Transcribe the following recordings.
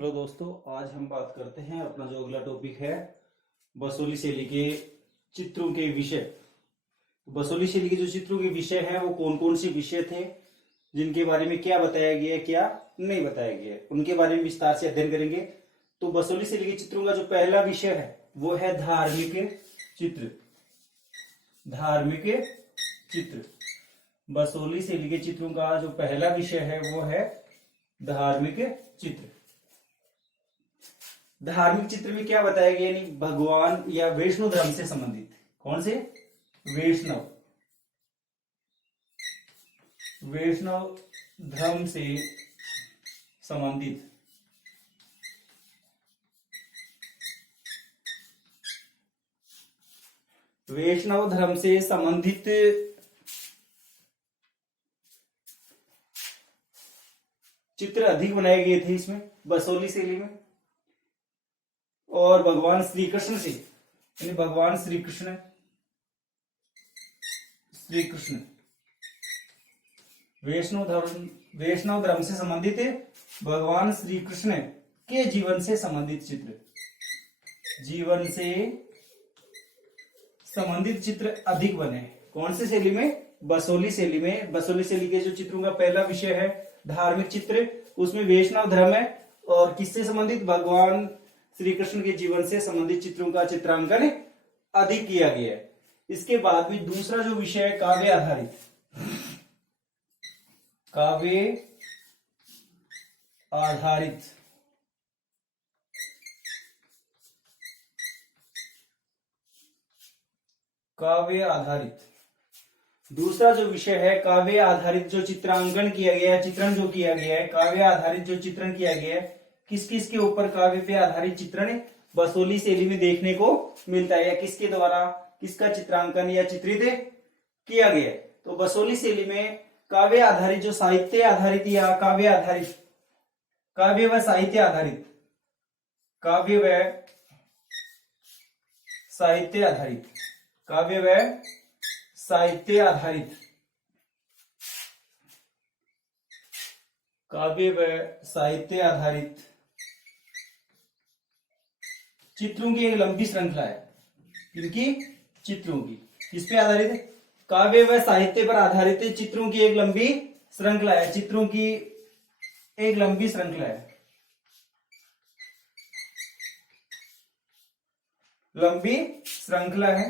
Hello दोस्तों, आज हम बात करते हैं अपना जो अगला टॉपिक है बसोली शैली के चित्रों के विषय। बसोली शैली के जो चित्रों के विषय है वो कौन कौन से विषय थे, जिनके बारे में क्या बताया गया है, क्या नहीं बताया गया है, उनके बारे में विस्तार से अध्ययन करेंगे। तो बसोली शैली के चित्रों का जो पहला विषय है वो है धार्मिक चित्र। धार्मिक चित्र। बसोली शैली के चित्रों का जो पहला विषय है वो है धार्मिक चित्र। धार्मिक चित्र में क्या बताया गया, यानी भगवान या वैष्णव धर्म से संबंधित। कौन से? वैष्णव धर्म से संबंधित। वैष्णव धर्म से संबंधित चित्र अधिक बनाए गए थे इसमें बसोली शैली में। और भगवान श्री कृष्ण से, यानी भगवान श्री कृष्ण वैष्णव धर्म से संबंधित भगवान श्री कृष्ण के जीवन से संबंधित चित्र। जीवन से संबंधित चित्र अधिक बने। कौन सी शैली में? बसोली शैली में। बसोली शैली के जो चित्रों का पहला विषय है धार्मिक चित्र, उसमें वैष्णव धर्म है और किससे संबंधित? भगवान श्री कृष्ण के जीवन से संबंधित चित्रों का चित्रांकन अधिक किया गया है। इसके बाद में दूसरा जो विषय है काव्य आधारित। काव्य आधारित। काव्य आधारित दूसरा जो विषय है काव्य आधारित जो चित्रांकन किया गया है, चित्रण जो किया गया है, काव्य आधारित जो चित्रण किया गया है, किस किस के ऊपर काव्य पे आधारित चित्रण बसोली शैली में देखने को मिलता है, या किसके द्वारा किसका चित्रांकन या चित्रित किया गया है। तो बसोली शैली में काव्य आधारित जो साहित्य आधारित या काव्य आधारित, काव्य व साहित्य आधारित, काव्य व साहित्य आधारित, काव्य व साहित्य आधारित, काव्य व साहित्य आधारित चित्रों की एक लंबी श्रृंखला है। इनकी चित्रों की किस पे आधारित है? काव्य व साहित्य पर आधारित चित्रों की एक लंबी श्रृंखला है। चित्रों की एक लंबी श्रृंखला है। लंबी श्रृंखला है,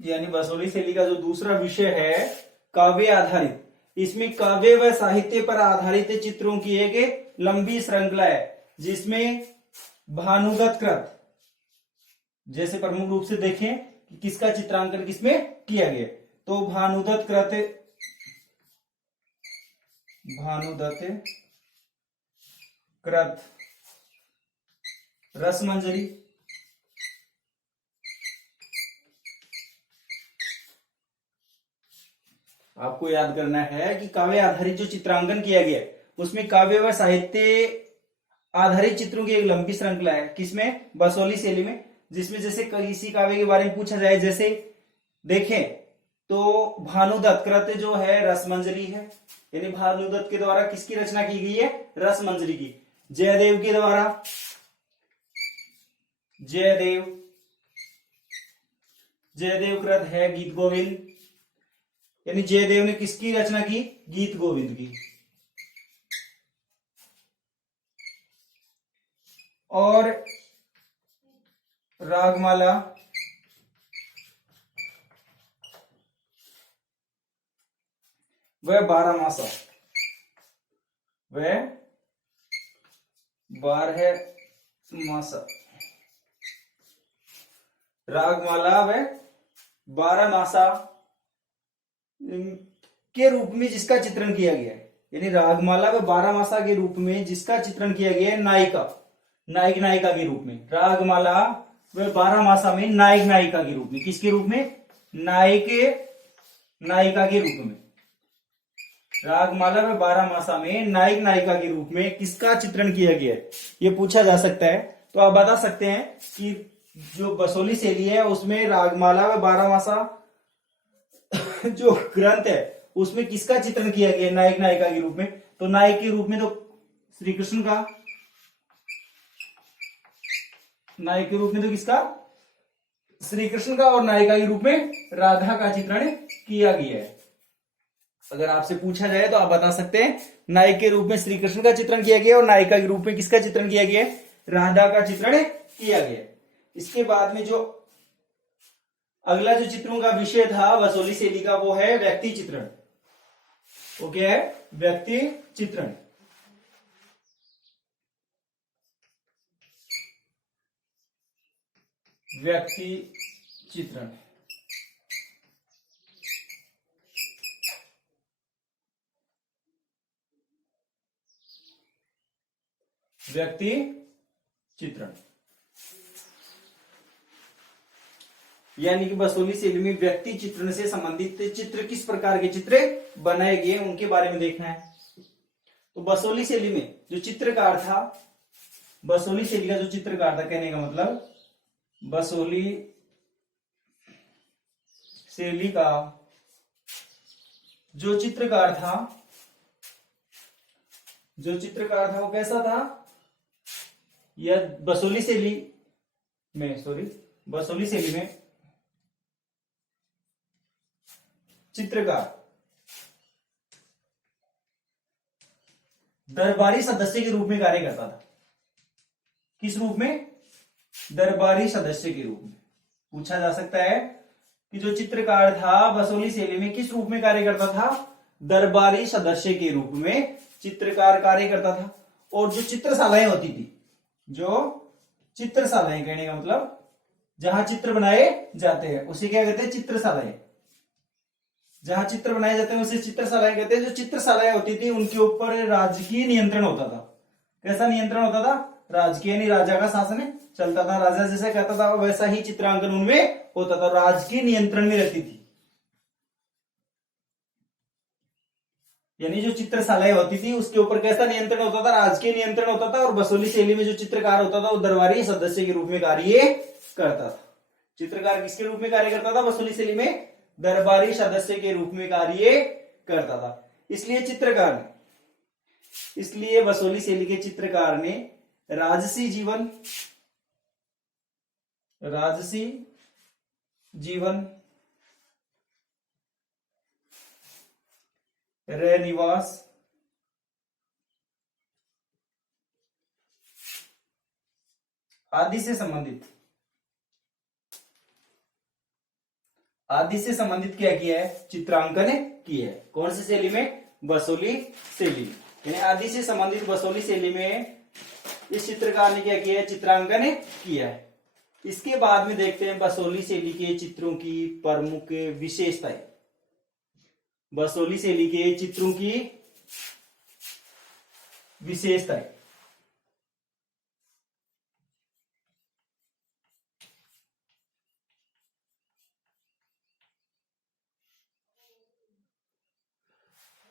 यानी बसोली शैली का जो दूसरा विषय है काव्य आधारित, इसमें काव्य व साहित्य पर आधारित चित्रों की एक लंबी श्रृंखला है, जिसमें भानुगत कृत, जैसे प्रमुख रूप से देखें कि किसका चित्रांकन किसमें किया गया, तो भानुदत्त कृत रसमंजरी, आपको याद करना है कि काव्य आधारित जो चित्रांकन किया गया उसमें काव्य व साहित्य आधारित चित्रों की एक लंबी श्रृंखला है। किसमें? बसोली शैली में। जिसमें जैसे किसी काव्य के बारे में पूछा जाए, जैसे देखें तो भानुदत्त कृत जो है रसमंजरी है, यानी भानुदत्त के द्वारा किसकी रचना की गई है? रसमंजरी की। जयदेव के द्वारा, जयदेव कृत है गीत गोविंद, यानी जयदेव ने किसकी रचना की? गीत गोविंद की। और रागमाला वह 12 मासा, रागमाला व 12 मासा के रूप में जिसका चित्रण किया गया है, यानी रागमाला व 12 मासा के रूप में जिसका चित्रण किया गया है नायक नायिका के रूप में। रागमाला व 12 मासा में नायक नायिका के रूप में, किसके रूप में? नायक नायिका के रूप में। रागमाला व 12 मासा में नायक नायिका के रूप में किसका चित्रण किया गया है, ये पूछा जा सकता है। तो आप बता सकते हैं कि जो बसोली शैली है उसमें रागमाला व 12 मासा जो ग्रंथ है उसमें किसका चित्रण किया गया नायक नायिका के रूप में? तो नायक के रूप में तो श्री कृष्ण का, नायक के रूप में तो किसका, श्री कृष्ण का, और नायिका के रूप में राधा का चित्रण किया गया है। अगर आपसे पूछा जाए तो आप बता सकते हैं नायक के रूप में श्री कृष्ण का चित्रण किया गया और नायिका के रूप में किसका चित्रण किया गया है, राधा का चित्रण किया गया। इसके बाद में जो अगला जो चित्रों का विषय था बसोली शैली का, वो है व्यक्ति चित्रण। वो क्या है, व्यक्ति चित्रण। व्यक्ति चित्रण व्यक्ति चित्रण यानी कि बसोली शैली में व्यक्ति चित्रण से संबंधित चित्र, किस प्रकार के चित्र बनाए गए उनके बारे में देखना है। तो बसोली शैली में जो चित्रकार था, बसोली शैली का जो चित्रकार था, कहने का मतलब बसोली शैली का जो चित्रकार था, वो कैसा था, यह बसोली शैली में चित्रकार दरबारी सदस्य के रूप में कार्य करता था। किस रूप में, दरबारी सदस्य के रूप में। पूछा जा सकता है कि जो चित्रकार था बसोली शैली में किस रूप में कार्य करता था, दरबारी सदस्य के रूप में चित्रकार कार्य करता था। और जो चित्रशालाएं होती थी, जो चित्रशालाएं कहने का मतलब जहां चित्र बनाए जाते हैं उसे क्या कहते हैं, चित्रशालाएं। जहां चित्र बनाए जाते हैं उसे चित्रशालाएं कहते हैं। जो चित्रशालाएं होती थी उनके ऊपर राजकीय नियंत्रण होता था। कैसा नियंत्रण होता था, राजकीय, यानी राजा का शासन चलता था। राजा जैसा कहता था वैसा ही चित्रांकन उनमें होता था, राजकीय नियंत्रण में रहती थी। यानी जो चित्रशालाएं होती थी उसके ऊपर कैसा नियंत्रण होता था, राजकीय नियंत्रण होता था। और बसोली शैली में जो चित्रकार होता था वो दरबारी सदस्य के रूप में कार्य करता था। चित्रकार किसके रूप में कार्य करता था, बसोली शैली में दरबारी सदस्य के रूप में कार्य करता था। इसलिए बसोली शैली के चित्रकार ने राजसी जीवन, रहनिवास, आदि से संबंधित क्या किया है, चित्रांकन किया है। कौन सी शैली में, बसोली शैली। यानी आदि से संबंधित बसोली शैली में इस चित्रकार ने क्या किया है, चित्रांकन किया है। इसके बाद में देखते हैं बसोली शैली के चित्रों की प्रमुख विशेषताएं। बसोली शैली के चित्रों की विशेषताएं।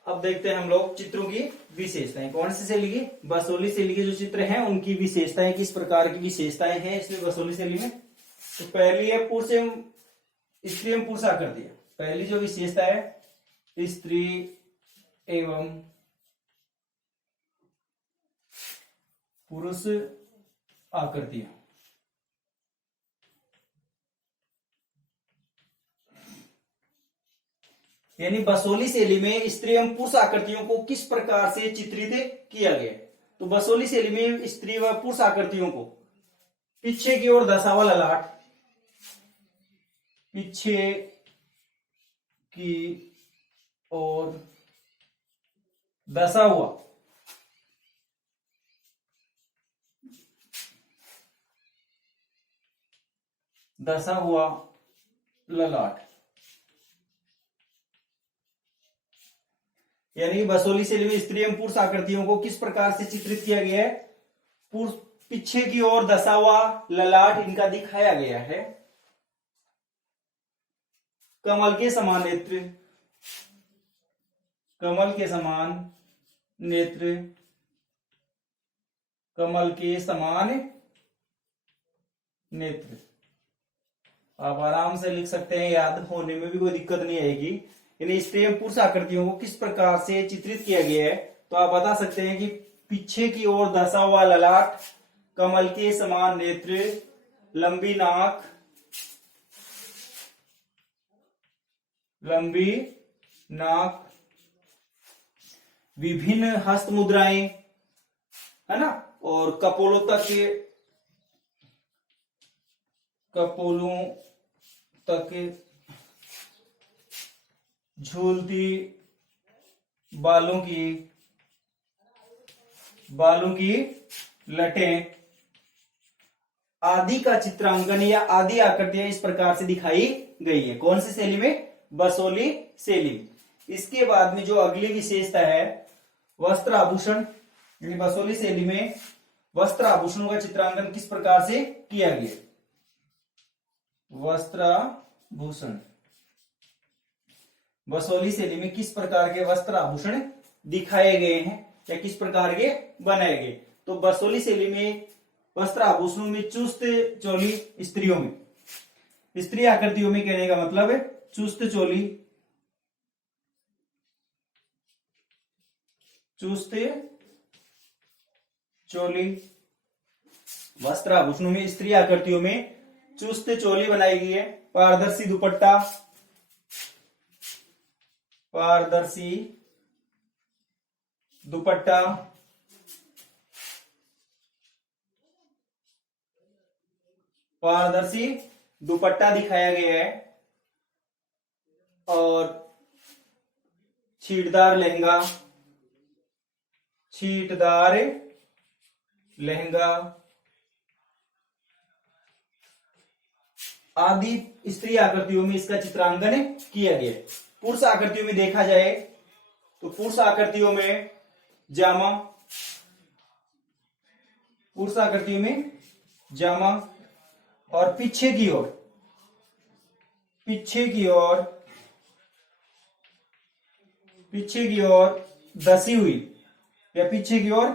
अब देखते हैं हम लोग चित्रों की विशेषताएं। कौन सी शैली की, बसोली शैली के जो चित्र हैं उनकी विशेषताएं, किस प्रकार की विशेषताएं हैं इसमें बसोली शैली में। तो पहली है पुरुष एवं स्त्री एवं पुरुष आकृति। पहली जो विशेषता है स्त्री एवं पुरुष आकृतियां। यानी बसोली शैली में स्त्री एवं पुरुष आकृतियों को किस प्रकार से चित्रित किया गया। तो बसोली शैली में स्त्री व पुरुष आकृतियों को पीछे की ओर दशा व ललाट, पीछे की ओर दशा हुआ ललाट। यानी बसोली शैली में स्त्री एवं पुरुष आकृतियों को किस प्रकार से चित्रित किया गया है, पुरुष पीछे की ओर दशा हुआ ललाट इनका दिखाया गया है। कमल के समान नेत्र, कमल के समान नेत्र, कमल के समान नेत्र। आप आराम से लिख सकते हैं, याद होने में भी कोई दिक्कत नहीं आएगी। यानी स्त्री एवं पुरुष आकृतियों को किस प्रकार से चित्रित किया गया है, तो आप बता सकते हैं कि पीछे की ओर धसा हुआ ललाट, कमल के समान नेत्र, लंबी नाक, विभिन्न हस्त मुद्राएं, है ना, और कपोलों तक झूलती बालों की लटें आदि का चित्रांकन या आदि आकृतियां इस प्रकार से दिखाई गई है। कौन सी शैली में? बसोली शैली। इसके बाद में जो अगली विशेषता है वस्त्र आभूषण, यानी बसोली शैली में वस्त्र आभूषणों का चित्रांकन किस प्रकार से किया गया? वस्त्राभूषण, बसोली शैली में किस प्रकार के वस्त्र आभूषण दिखाए गए हैं या किस प्रकार के बनाए गए? तो बसोली शैली में वस्त्र आभूषणों में चुस्त चोली, स्त्रियों में, स्त्री आकृतियों में कहने का मतलब है चुस्त चोली वस्त्र आभूषणों में स्त्री आकृतियों में चुस्त चोली बनाई गई है। पारदर्शी दुपट्टा, पारदर्शी दुपट्टा दिखाया गया है और छींटदार लहंगा आदि स्त्री आकृतियों में इसका चित्रांकन किया गया है। पुरुष आकृतियों में देखा जाए तो पुरुष आकृतियों में जामा और पीछे की ओर दसी हुई या पीछे की ओर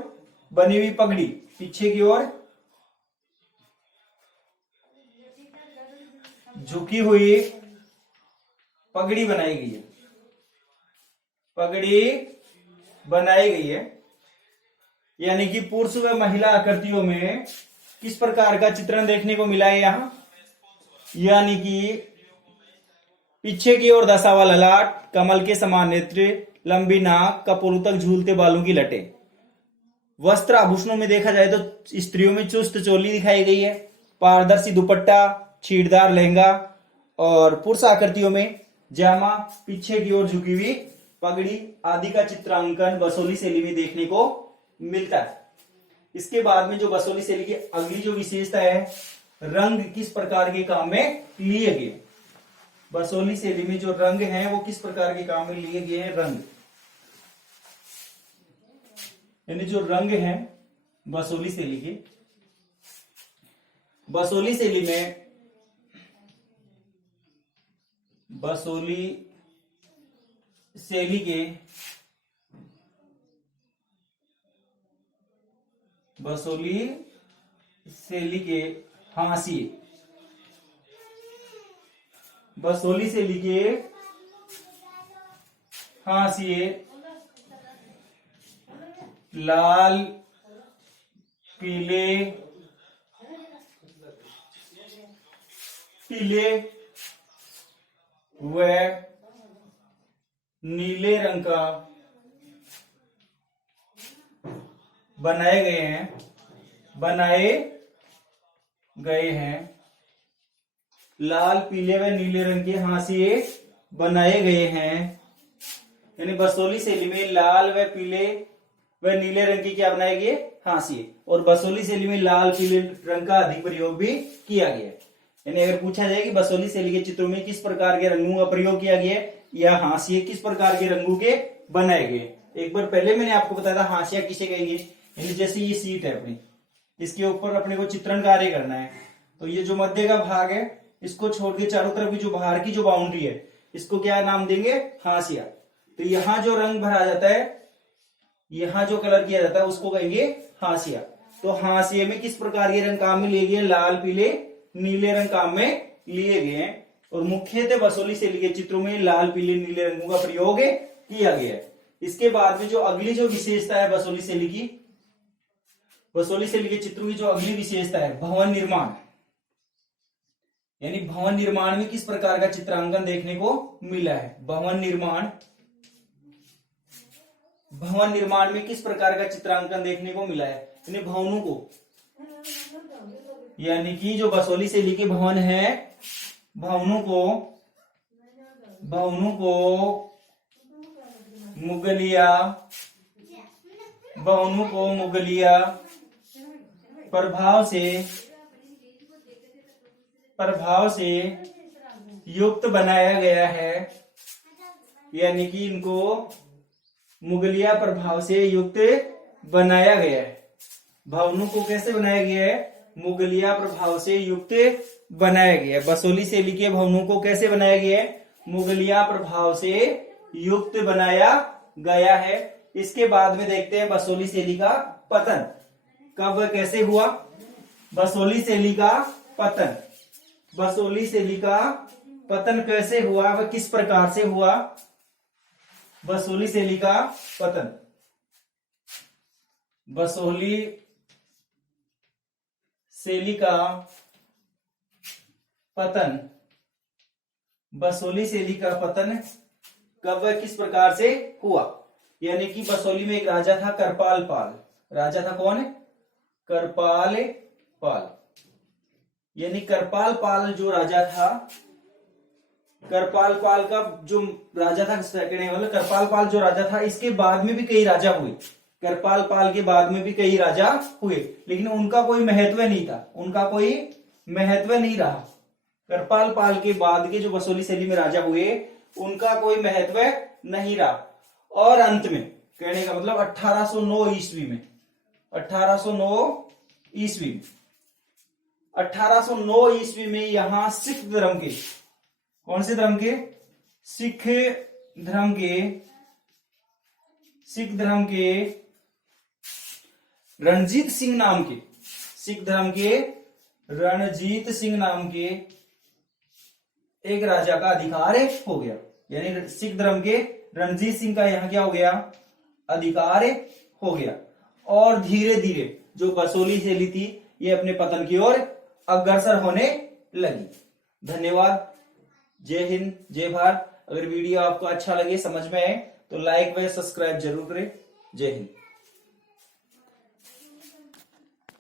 बनी हुई पगड़ी, पीछे की ओर झुकी हुई पगड़ी बनाई गई है। यानी कि पुरुष व महिला आकृतियों में किस प्रकार का चित्रण देखने को मिला है यहां? यानी कि पीछे की ओर धसा हुआ ललाट, कमल के समान नेत्र, लंबी नाक, कपोलों तक झूलते बालों की लटें। वस्त्र आभूषणों में देखा जाए तो स्त्रियों में चुस्त चोली दिखाई गई है, पारदर्शी दुपट्टा, छींटदार लहंगा और पुरुष आकृतियों में जामा, पीछे की ओर झुकी हुई पगड़ी आदि का चित्रांकन बसोली शैली में देखने को मिलता है। इसके बाद में जो बसोली शैली की अगली जो विशेषता है, रंग किस प्रकार के काम में लिए गए। बसोली शैली में जो रंग हैं वो किस प्रकार के काम में लिए गए हैं? रंग, यानी जो रंग हैं बसोली शैली के, बसोली शैली में हाशिए, बसोली शैली के हाशिए लाल, पीले व नीले रंग का बनाए गए हैं। लाल, पीले व नीले रंग के हाशिए बनाए गए हैं। यानी बसोली शैली में लाल व पीले व नीले रंग की क्या बनाए गए? हाशिए। और बसोली शैली में लाल पीले रंग का अधिक प्रयोग भी किया गया है। यानी अगर पूछा जाए कि बसोली शैली के चित्रों में किस प्रकार के रंगों का प्रयोग किया गया है या हाशिए किस प्रकार के रंगों के बनाए गए, एक बार पहले मैंने आपको बताया था हाशिया किसे कहेंगे। यानी जैसे ये सीट है अपनी, इसके ऊपर अपने को चित्रण कार्य करना है, तो ये जो मध्य का भाग है इसको छोड़ के चारों तरफ की जो बाहर की जो बाउंड्री है इसको क्या नाम देंगे? हाशिया। तो यहाँ जो रंग भरा जाता है, यहाँ जो कलर किया जाता है उसको कहेंगे हाशिया। तो हाशिए में किस प्रकार के रंग काम में लिए गए? लाल, पीले, नीले रंग काम में लिए गए हैं। और मुख्यतः बसोली शैली के चित्रों में लाल, पीले, नीले रंगों का प्रयोग किया गया है। इसके बाद में जो अगली जो विशेषता है बसोली शैली की, बसोली शैली के चित्रों की जो अगली विशेषता है भवन निर्माण, यानी भवन निर्माण में किस प्रकार का चित्रांकन देखने को मिला है। भवन निर्माण में किस प्रकार का चित्रांकन देखने को मिला है, यानी भवनों को, यानी कि जो बसोली शैली के भवन है, भवनों को मुगलिया प्रभाव से युक्त बनाया गया है, यानी कि इनको मुगलिया प्रभाव से युक्त बनाया गया है। भवनों को कैसे बनाया गया है, मुगलिया प्रभाव से युक्त बनाया गया है। बसोली शैली के भवनों को कैसे बनाया गया है, मुगलिया प्रभाव से युक्त बनाया गया है। इसके बाद में देखते हैं बसोली शैली का पतन कब कैसे हुआ। बसोली शैली का पतन कैसे हुआ, वह किस प्रकार से हुआ। बसोली शैली का पतन, बसोली शैली का पतन कब किस प्रकार से हुआ, यानी कि बसोली में एक राजा था करपाल पाल। राजा था कौन है, करपाल पाल। यानी करपाल पाल जो राजा था, करपाल पाल का जो राजा था सेकंड, मतलब करपाल पाल जो राजा था, इसके बाद में भी कई राजा हुए। करपाल पाल के बाद में भी कई राजा हुए, लेकिन उनका कोई महत्व नहीं था, उनका कोई महत्व नहीं रहा। करपाल पाल के बाद के जो बसोली शैली में राजा हुए, उनका कोई महत्व नहीं रहा। और अंत में कहने का मतलब 1809 ईस्वी में, 1809 ईस्वी में यहां सिख धर्म के, कौन से धर्म के, सिख धर्म के रणजीत सिंह नाम के, सिख धर्म के रणजीत सिंह नाम के एक राजा का अधिकार हो गया। यानी सिख धर्म के रणजीत सिंह का यहां क्या हो गया, अधिकार हो गया। और धीरे धीरे जो बसोली शैली थी ये अपने पतन की ओर अग्रसर होने लगी। धन्यवाद। जय हिंद, जय भारत। अगर वीडियो आपको अच्छा लगे, समझ में आए, तो लाइक व सब्सक्राइब जरूर करें। जय हिंद।